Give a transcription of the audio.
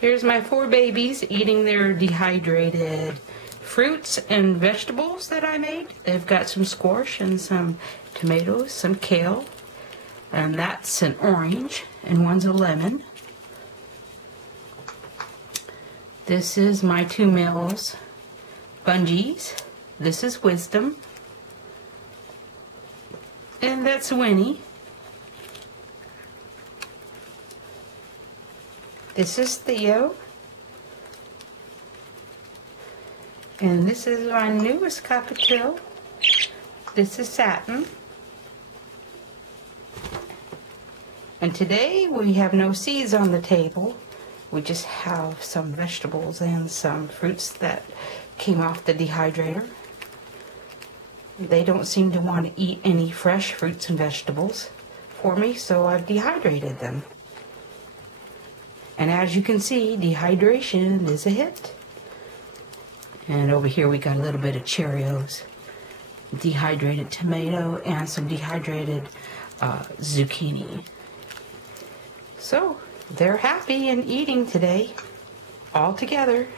Here's my 4 babies eating their dehydrated fruits and vegetables that I made. They've got some squash and some tomatoes, some kale, and that's an orange, and one's a lemon. This is my 2 meals, veggies. This is Wisdom, and that's Winnie. This is Theo, and this is my newest cockatiel. This is Satin. And today we have no seeds on the table. We just have some vegetables and some fruits that came off the dehydrator. They don't seem to want to eat any fresh fruits and vegetables for me, so I've dehydrated them. And as you can see, dehydration is a hit. And over here we got a little bit of Cheerios, dehydrated tomato, and some dehydrated zucchini. So they're happy and eating today, all together.